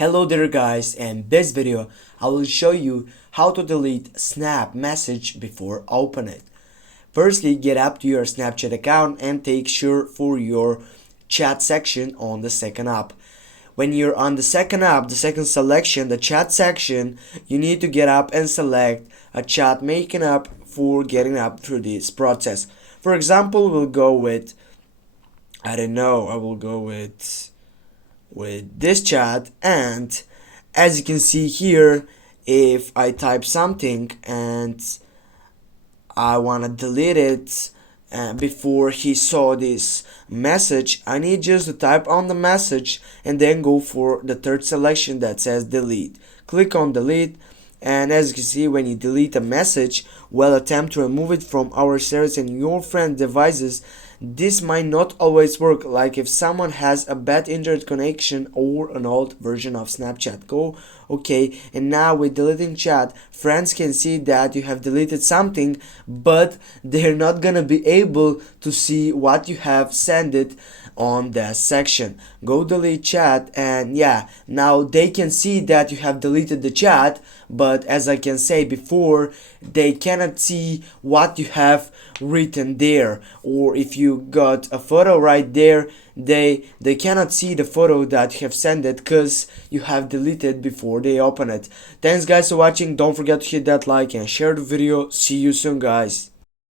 Hello there guys, and this video I will show you how to delete Snap message before open it. Firstly, get up to your Snapchat account and take sure for your chat section on the second app. When you're on the second app, the second selection, the chat section, you need to get up and select a chat making up for getting up through this process. For example, we'll go with, I don't know, I will go with this chat, and as you can see here, if I type something and I want to delete it before he saw this message, I need just to type on the message and then go for the third selection that says delete. Click on delete, and as you can see, when you delete a message while attempt to remove it from our service and your friend devices, this might not always work, like if someone has a bad internet connection or an old version of Snapchat. Go okay, and now with deleting chat, friends can see that you have deleted something, but they're not gonna be able to see what you have sent it on that section. Go delete chat, and yeah, now they can see that you have deleted the chat, but as I can say before, they cannot see what you have written there. Or if you got a photo right there, they cannot see the photo that you have sent it because you have deleted before they open it. Thanks guys for watching. Don't forget to hit that like and share the video. See you soon guys.